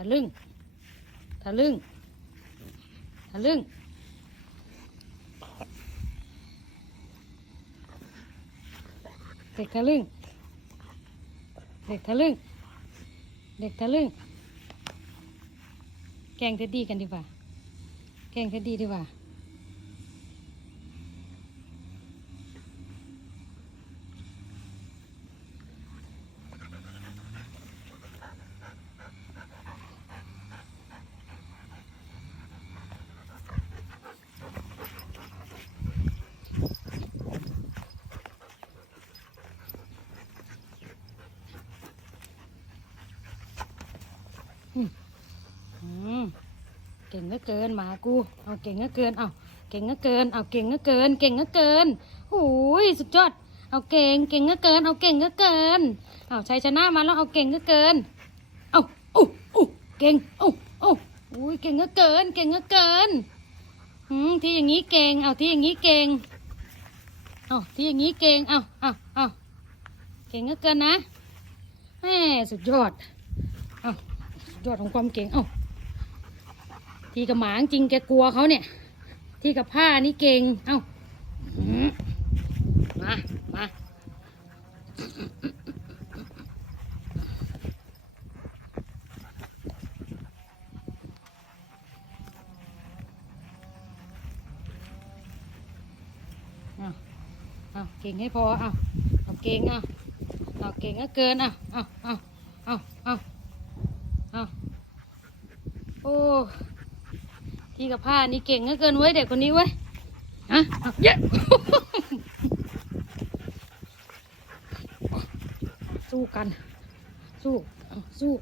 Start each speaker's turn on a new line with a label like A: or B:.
A: ทะลึ่งทะลึ่งทะลึ่งเด็กทะลึ่งเด็กทะลึ่งเด็กทะลึ่งแกงเท็ดดี้กันดีกว่าแกงเท็ดดี้ดีกว่า เก่งเหลือเกินหมากูเอาเก่งเหลือเกินเอาเก่งเหลือเกินเอาเก่งเหลือเกิน เก่งเหลือเกินโอ้ยสุดยอดเอาเก่งเก่งเหลือเกิน เอาเก่งเหลือเกินเอาชัยชนะมาแล้วเอาเก่งเหลือเกินเอาโอ้โอ้เก่งโอ้โอ้อุ้ยเก่งเหลือเกิน เก่งเหลือเกินอืมที่อย่างนี้เก่งเอาที่อย่างนี้เก่งเอาที่อย่างนี้เก่งเอาเอาเอาเก่งเหลือเกินนะแหมสุดยอดเอาสุดยอดของความเก่งเอา ทีกับหมาจริงแกกลัวเขาเนี่ย ที่กับผ้านี่เก่ง เอ้ามมา มาเอาเอาเก่งให้พอ เอาเอาเก่งเอาเอาเก่งก็เกินเอาเอาเอาเอาเอาเอาโอ้ ที่กับผ้านี่เก่งเหลือเกินเว้ยเด็กคนนี้เว้ยฮะเอาเยอะสู้กัน สู้เอาสู้